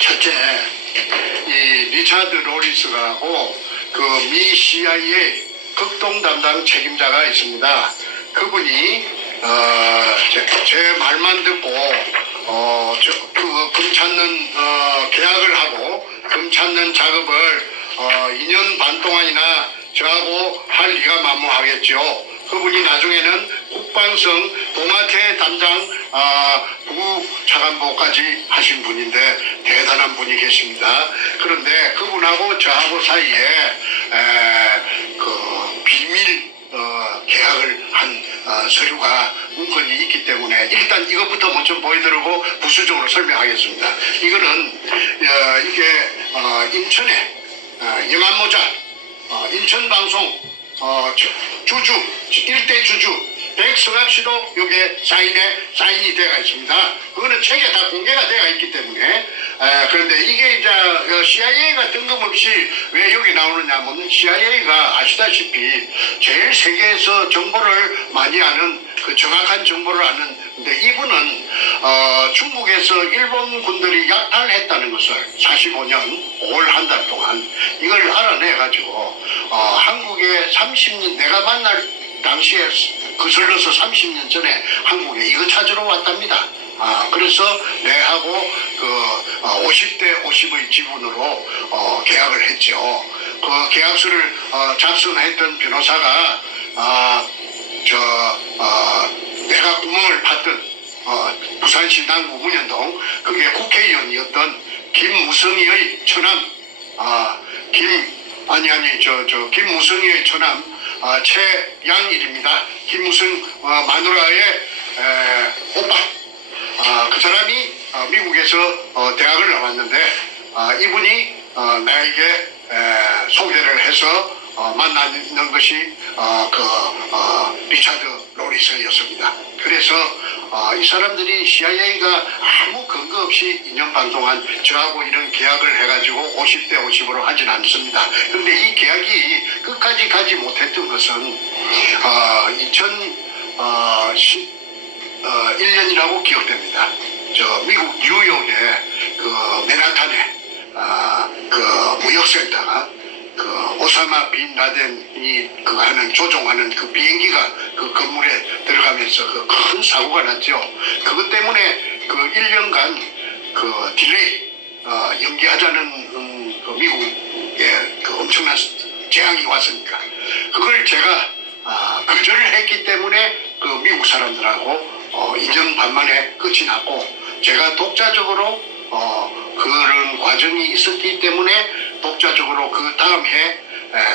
첫째, 이 리차드 로리스하고 그 미 CIA 극동 담당 책임자가 있습니다. 그분이 제 말만 듣고 금 찾는 계약을 하고 금 찾는 작업을 2년 반 동안이나 저하고 할 리가 만무하겠죠. 그분이 나중에는 국방성 동아태 담당 부차관보까지 하신 분인데 대단한 분이 계십니다. 그런데 그분하고 저하고 사이에 그 비밀 계약을 한 서류가 문건이 있기 때문에 일단 이것부터 먼저 보여드리고 부수적으로 설명하겠습니다. 이거는 이게 인천에 영암모자 인천방송 주주 일대 주주 백성학 씨도 여기에 사인이 되어 있습니다. 그거는 책에 다 공개가 되어 있기 때문에 그런데 이게 이제 CIA가 뜬금없이 왜 여기 나오느냐면 CIA가 아시다시피 제일 세계에서 정보를 많이 아는 그 정확한 정보를 아는 근데 이분은 중국에서 일본 군들이 약탈했다는 것을 45년 5월 한 달 동안 이걸 알아내 가지고 한국에 30년 내가 만날 당시에 거슬러서 30년 전에 한국에 이거 찾으러 왔답니다. 그래서 내하고 그 50대 50의 지분으로 계약을 했죠. 그 계약서를 작성했던 변호사가 내가 구멍을 팠던 부산시 남구 문현동 그게 국회의원이었던 김무성이의 처남 김무성이의 처남 최양일입니다. 김무성 마누라의 오빠 그 사람이 미국에서 대학을 나왔는데 이분이 나에게 소개를 해서 만나는 것이 리차드 로리스였습니다. 그래서 이 사람들이 CIA가 아무 근거 없이 2년 반 동안 저하고 이런 계약을 해가지고 50대 50으로 하진 않습니다. 그런데 이 계약이 끝까지 가지 못했던 것은 2011년이라고 기억됩니다. 미국 뉴욕의 그 맨하탄에 그 무역센터가 그 오사마 빈 라덴이 하는 조종하는 그 비행기가 그 건물에 들어가면서 그 큰 사고가 났죠. 그것 때문에 그 1년간 그 딜레이 연기하자는 그 미국의 그 엄청난 재앙이 왔으니까 그걸 제가 거절을 했기 때문에 그 미국 사람들하고 2년 반 만에 끝이 났고 제가 독자적으로 그런 과정이 있었기 때문에 독자적으로 그 다음 해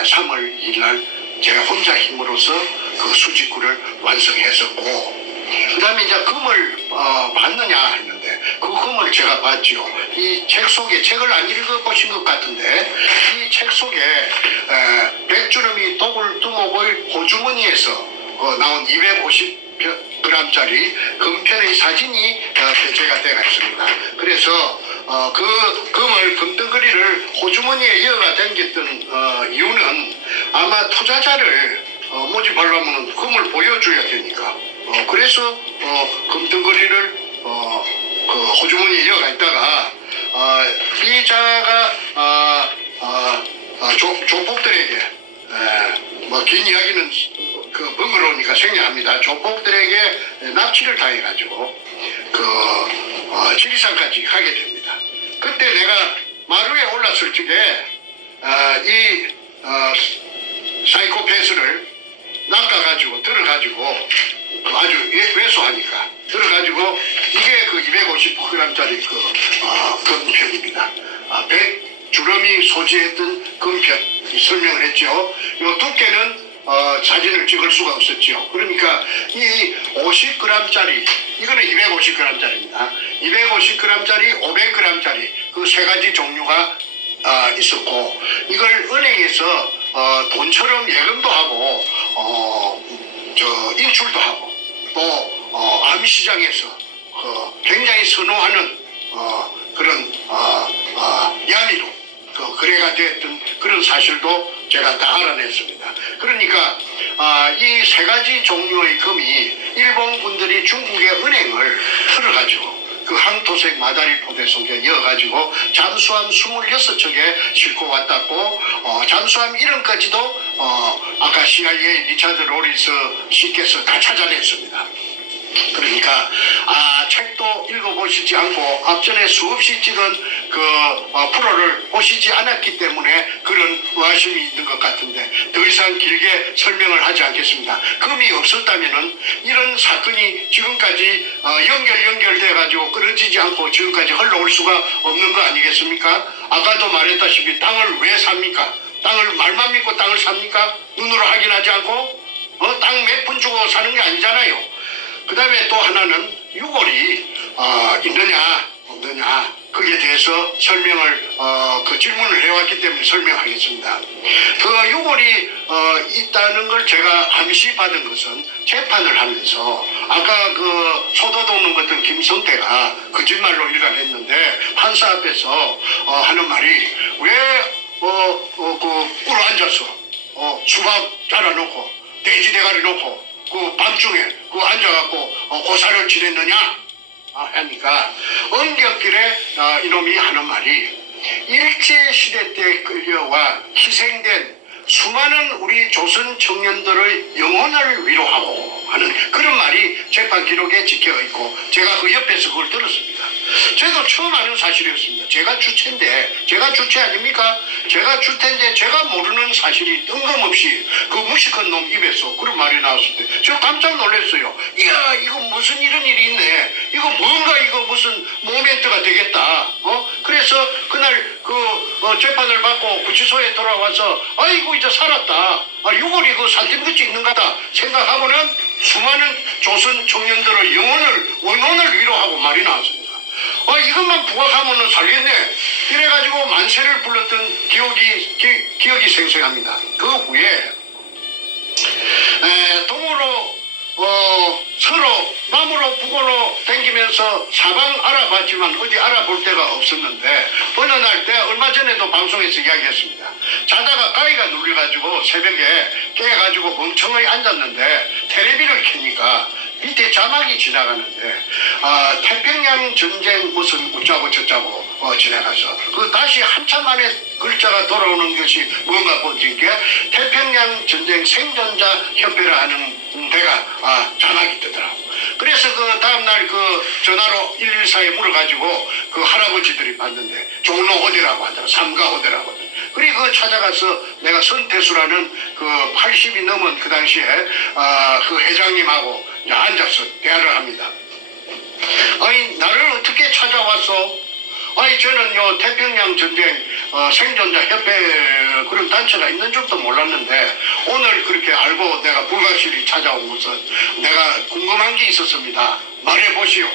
3월 2일 날 제가 혼자 힘으로써 그 수직구를 완성했었고 그 다음에 이제 금을 봤느냐 했는데 그 금을 제가 봤죠. 이 책 속에 책을 안 읽어보신 것 같은데 이 책 속에 백주름이 독을 두목의 호주머니에서 나온 250 200g짜리 금편의 사진이 배제가 되어 있습니다. 그래서 그 금을 금덩어리를 호주머니에 이어가 당겼던 이유는 아마 투자자를 모집하려면 금을 보여줘야 되니까 그래서 금덩어리를 그 호주머니에 이어가 있다가 이자가 조폭들에게 뭐 긴 이야기는 그 번거로우니까 생략합니다. 조폭들에게 납치를 당해가지고 지리산까지 가게 됩니다. 그때 내가 마루에 올랐을 적에 이 사이코패스를 낚아가지고 들어가지고 아주 왜소하니까 들어가지고 이게 그 250g짜리 금편입니다. 100주름이 소지했던 금편 설명을 했죠. 이 두께는 사진을 찍을 수가 없었죠. 그러니까 이 50g짜리 이거는 250g짜리입니다. 250g짜리, 500g짜리 그 세 가지 종류가 있었고 이걸 은행에서 돈처럼 예금도 하고 인출도 하고 또 암시장에서 굉장히 선호하는 그런 야미로 거래가 됐던 그런 사실도 제가 다 알아냈습니다. 그러니까 이 세 가지 종류의 금이 일본 분들이 중국의 은행을 틀어가지고 그 항토색 마다리 포대 속에 이어가지고 잠수함 26척에 싣고 왔다고 잠수함 이름까지도 아까 CIA 리차드 로리스 씨께서 다 찾아냈습니다. 그러니까 책도 읽어보시지 않고 앞전에 수없이 찍은 프로를 보시지 않았기 때문에 그런 의아심이 있는 것 같은데 더 이상 길게 설명을 하지 않겠습니다. 금이 없었다면은 이런 사건이 지금까지 연결돼 가지고 끊어지지 않고 지금까지 흘러올 수가 없는 거 아니겠습니까? 아까도 말했다시피 땅을 왜 삽니까? 땅을 말만 믿고 땅을 삽니까? 눈으로 확인하지 않고 땅 몇 푼 주고 사는 게 아니잖아요. 그 다음에 또 하나는 유골이 있느냐 없느냐 거기에 대해서 설명을 그 질문을 해왔기 때문에 설명하겠습니다. 그 유골이 있다는 걸 제가 암시받은 것은 재판을 하면서 아까 그 소도 돕는 것던 김성태가 거짓말로 일관했는데 판사 앞에서 하는 말이 왜 꿀 앉아서 수박 잘라놓고 돼지 대가리 놓고 그 밤중에 앉아갖고 고사를 지냈느냐 하니까 엄격길에 이놈이 하는 말이 일제시대 때 끌려와 희생된 수많은 우리 조선 청년들의 영혼을 위로하고 하는 그런 말이 재판 기록에 찍혀 있고 제가 그 옆에서 그걸 들었습니다. 저도 처음 아는 사실이었습니다. 제가 주체인데 제가 주체 아닙니까? 제가 주체인데 제가 모르는 사실이 뜬금없이 그 무식한 놈 입에서 그런 말이 나왔을 때 저 깜짝 놀랐어요. 이야 이거 무슨 이런 일이 있네. 이거 뭔가 이거 무슨 모멘트가 되겠다. 그래서 그날 재판을 받고 구치소에 돌아와서 아이고 이제 살았다. 유골이 그 산팀끝이 있는 거다 생각하고는 수많은 조선 청년들의 원혼을 위로하고 말이 나왔습니다. 이것만 부각하면은 살겠네. 이래가지고 만세를 불렀던 기억이 생생합니다. 그 후에 동으로 서로 남으로 북으로 댕기면서 사방 알아봤지만 어디 알아볼 데가 없었는데 어느 날 때 얼마 전에도 방송에서 이야기했습니다. 자다가 가위가 눌려가지고 새벽에 깨가지고 멍청하게 앉았는데 텔레비를 켜니까 밑에 자막이 지나가는데 태평양 전쟁 무슨 웃자고 저자고 지나가서 다시 한참 만에 글자가 돌아오는 것이 뭔가 본진 게 태평양 전쟁 생존자 협회라 하는 데가 자막이 뜨더라고. 그래서 그 다음날 전화로 114에 물어가지고 그 할아버지들이 봤는데 종로 어디라고 하더라. 삼가 어디라고 하더라. 그리고 찾아가서 내가 선태수라는 80이 넘은 그 당시에 그 회장님하고 이제 앉아서 대화를 합니다. 아니 나를 어떻게 찾아왔어? 아니 저는 태평양 전쟁 생존자 협회 그런 단체가 있는 줄도 몰랐는데 오늘 그렇게 알고 내가 불가실히 찾아온 것은 내가 궁금한 게 있었습니다. 말해보시오.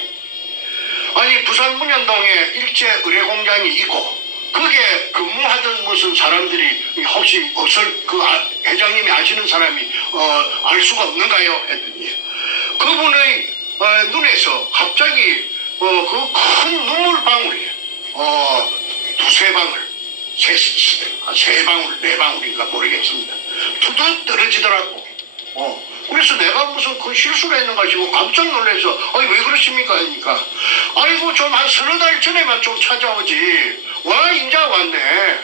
아니 부산 문현동에 일제 의뢰공장이 있고 거기에 근무하던 무슨 사람들이 혹시 없을 회장님이 아시는 사람이 알 수가 없는가요? 했더니 그분의 눈에서 갑자기 그 큰 눈물 방울이 두세 방울, 세 방울, 네 방울인가 모르겠습니다. 투둑 떨어지더라고. 그래서 내가 무슨 그 실수를 했는가 싶고 깜짝 놀라서 아니 왜 그러십니까 하니까 아이고 좀 한 서너 달 전에만 좀 찾아오지 와 인자 왔네.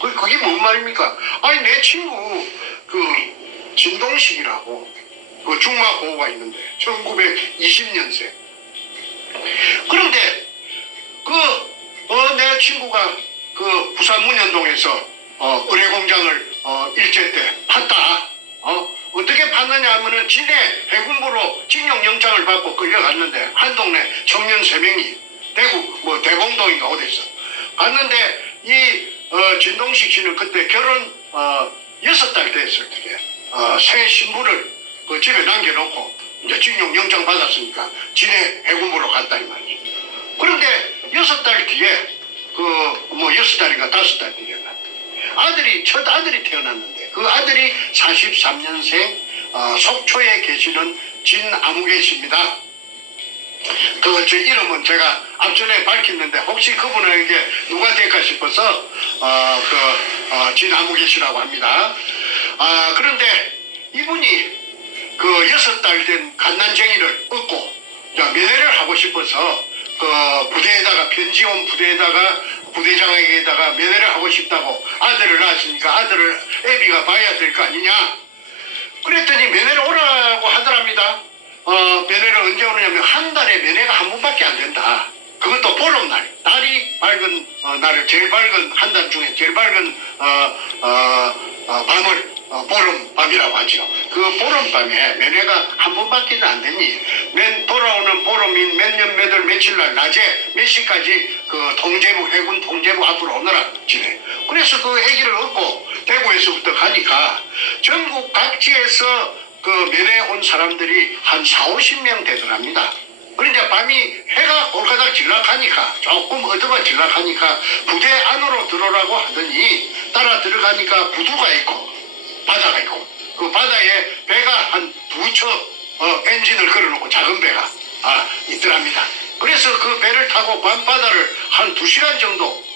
그게 뭔 말입니까? 아니 내 친구 그 진동식이라고 그 중마고우가 있는데 1920년생. 그런데 내 친구가 그 부산 문현동에서 의뢰공장을 일제 때 팠다. 어떻게 팠느냐 하면은 진해 해군부로 징용영장을 받고 끌려갔는데 한 동네 청년 3명이 대구 뭐 대공동인가 어디서 갔는데 이 진동식 씨는 그때 결혼 6달 됐을 때 새 신부를 그 집에 남겨놓고 이제 징용영장 받았으니까 진해 해군부로 갔다 이 말이죠. 그런데 6달 뒤에 그 뭐 6달인가 5달 뒤에 첫 아들이 태어났는데 그 아들이 43년생 속초에 계시는 진아무개 씨입니다. 저 이름은 제가 앞전에 밝혔는데 혹시 그분에게 누가 될까 싶어서 진아무개 씨라고 합니다. 그런데 이분이 그 6달 된 갓난쟁이를 얻고 면회를 하고 싶어서 그 부대에다가 편지 온 부대에다가 부대장에게다가 면회를 하고 싶다고 아들을 낳았으니까 아들을 애비가 봐야 될 거 아니냐. 그랬더니 면회를 오라고 하더랍니다. 면회를 언제 오느냐면 한 달에 면회가 한 번밖에 안 된다. 그것도 보름날 달이 밝은 날을 제일 밝은 한 달 중에 제일 밝은 밤을 보름밤이라고 하죠. 그 보름밤에 면회가 한 번밖에 안 되니 돌아오는 보름인 몇 년 몇 월 며칠 날 낮에 몇 시까지 그 통제부 해군 통제부 앞으로 오너라 지내. 그래서 그 아기를 얻고 대구에서부터 가니까 전국 각지에서 그 면회 온 사람들이 한 40-50명 되더랍니다. 그런데 밤이 해가 올가닥 질락하니까 조금 어두워 질락하니까 부대 안으로 들어오라고 하더니 따라 들어가니까 부두가 있고 바다가 있고 그 바다에 배가 한 2척 엔진을 걸어놓고 작은 배가 있더랍니다. 그래서 그 배를 타고 밤바다를 한 2시간 정도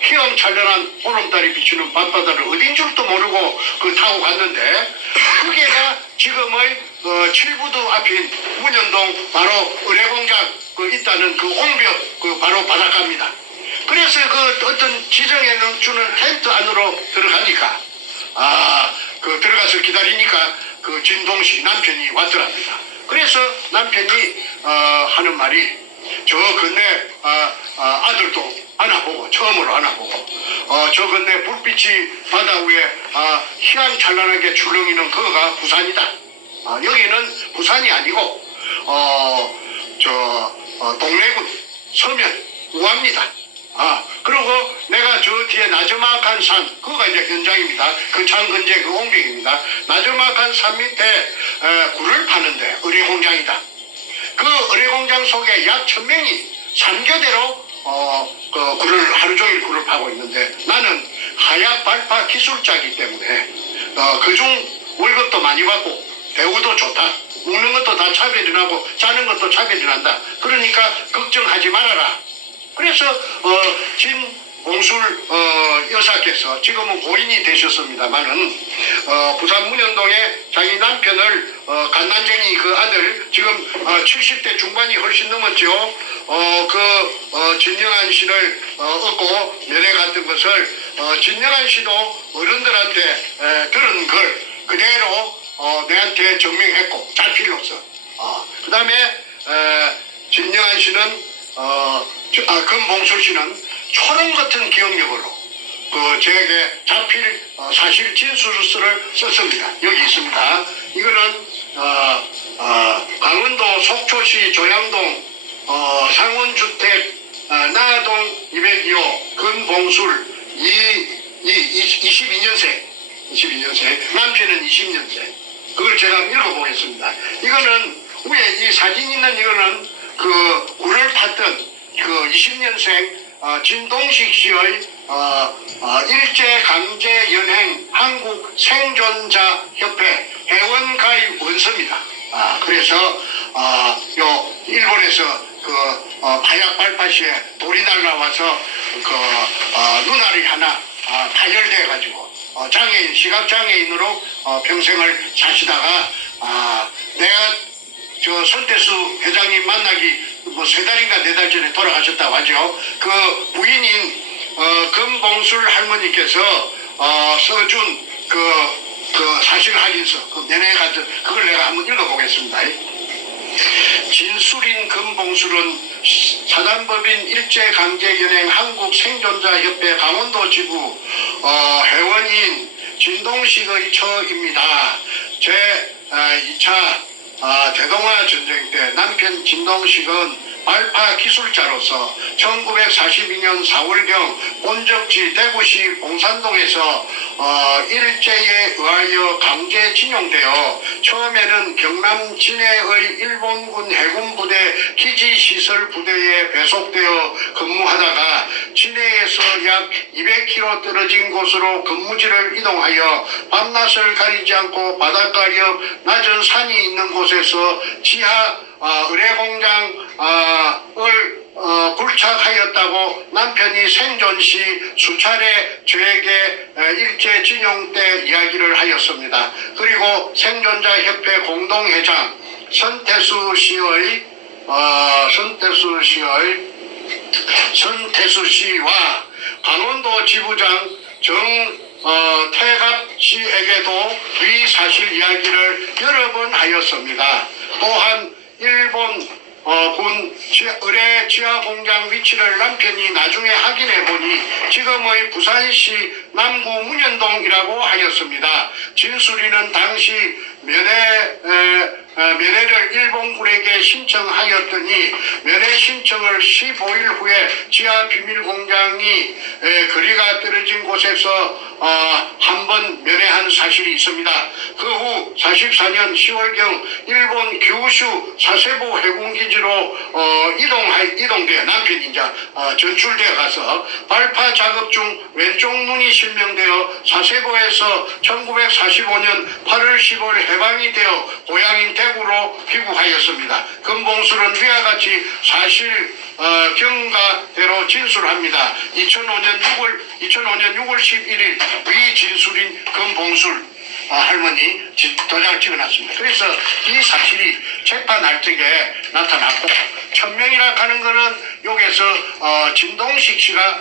휘황찬란한 보름달이 비추는 밤바다를 어딘 줄도 모르고 그 타고 갔는데 그게가 지금의 칠부두 앞인 문현동 바로 의뢰공장 있다는 그 옹벽 그 바로 바닷가입니다. 그래서 그 어떤 지정해 주는 텐트 안으로 들어가니까 그 들어가서 기다리니까 그 진동식 남편이 왔더랍니다. 그래서 남편이 하는 말이 저 건네 아들도 안아보고 처음으로 안아보고 저 건네 불빛이 바다 위에 희망찬란하게 출렁이는 그거가 부산이다. 여기는 부산이 아니고 동래군 서면 우합니다. 그리고 내가 저 뒤에 나저막한 산, 그거가 이제 현장입니다. 그 산 근처 그 옹벽입니다. 나저막한 산 밑에 굴을 파는데 의뢰공장이다. 그 의뢰공장 속에 약 1000명이 3교대로 그 굴을 하루 종일 굴을 파고 있는데 나는 하약 발파 기술자이기 때문에 그중 월급도 많이 받고 대우도 좋다. 먹는 것도 다 차별이 나고 자는 것도 차별이 난다. 그러니까 걱정하지 말아라. 그래서 진봉술 여사께서 지금은 고인이 되셨습니다만은 부산 문현동에 자기 남편을 갓난쟁이 그 아들 지금 70대 중반이 훨씬 넘었죠. 진영한 씨를 얻고 면회 갔던 것을 진영한 씨도 어른들한테 들은 걸 그대로 내한테 증명했고 자필로서 그 다음에 진영한 씨는 금봉술 씨는 초롱 같은 기억력으로 제게 자필 사실 진술서를 썼습니다. 여기 있습니다. 이거는 강원도 속초시 조양동 상원주택 나동 202호 금봉술 22년생 남편은 20년생. 그걸 제가 읽어보겠습니다. 이거는 위에 이 사진 있는 이거는 그 굴을 팠던 그 20년생 진동식 씨의 일제강제연행 한국생존자협회 회원가입 원서입니다. 그래서 요 일본에서 바약 발파시에 돌이 날라와서 눈알이 하나 파열돼 가지고 장애인 시각 장애인으로 평생을 사시다가 내가 저 손태수 회장님 만나기 뭐 3달인가 4달 전에 돌아가셨다고 하죠. 그 부인인 금봉술 할머니께서 써준 그 사실 확인서 내내 같은 그걸 내가 한번 읽어보겠습니다. 진술인 금봉술은 사단법인 일제강제연행 한국생존자협회 강원도 지부 회원인 진동식의 처입니다. 제 2차 대동아 전쟁 때 남편 진동식은 발파 기술자로서 1942년 4월경 본적지 대구시 봉산동에서 일제에 의하여 강제 징용되어 처음에는 경남 진해의 일본군 해군부대 기지시설 부대에 배속되어 근무하다가 진해에서 약 200km 떨어진 곳으로 근무지를 이동하여 밤낮을 가리지 않고 바닷가 옆 낮은 산이 있는 곳에서 지하 의뢰공장을 굴착하였다고 남편이 생존 시 수차례 저에게 일제징용 때 이야기를 하였습니다. 그리고 생존자협회 공동회장 선태수 씨와 강원도 지부장 태갑 씨에게도 이 사실 이야기를 여러 번 하였습니다. 또한 일본 군 의뢰 지하 공장 위치를 남편이 나중에 확인해 보니 지금의 부산시 남구 문현동이라고 하였습니다. 진수리는 당시 면회를 일본군에게 신청하였더니 면회 신청을 15일 후에 지하 비밀 공장이 거리가 떨어진 곳에서 한 번 면회한 사실이 있습니다. 그 후 44년 10월경 일본 규슈 사세보 해군기지로 이동되어 남편이 이제 전출되어 가서 발파 작업 중 왼쪽 눈이 실명되어 사세보에서 1945년 8월 10월 해방이 되어 고향인 대구로 귀국하였습니다. 금봉술은 위와 같이 사실 경과대로 진술합니다. 2005년 6월 11일 위 진술인 금봉술 할머니 도장을 찍어놨습니다. 그래서 이 사실이 재판할 적에 나타났고 천명이라 하는 거는 여기서 진동식 씨가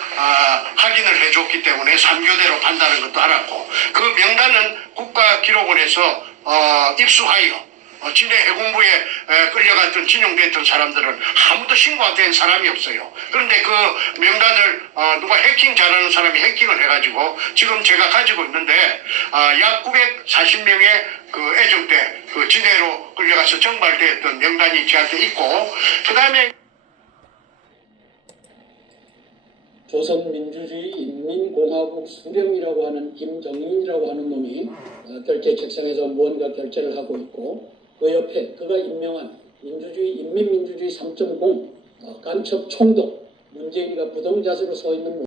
확인을 해줬기 때문에 3교대로 판단하는 것도 알았고 그 명단은 국가기록원에서 입수하여 진해 해군부에 끌려갔던 진용됐던 사람들은 아무도 신고가 된 사람이 없어요. 그런데 그 명단을 누가 해킹 잘하는 사람이 해킹을 해가지고 지금 제가 가지고 있는데 약 940명의 그 애정대 그 진해로 끌려가서 정발되었던 명단이 저한테 있고 그 다음에 조선민주주의인민공화국 수령이라고 하는 김정인이라고 하는 놈이 결제 책상에서 무언가 결제를 하고 있고 그 옆에 그가 임명한 인민민주주의 3.0 간첩 총독 문재인이가 부동자세로 서 있는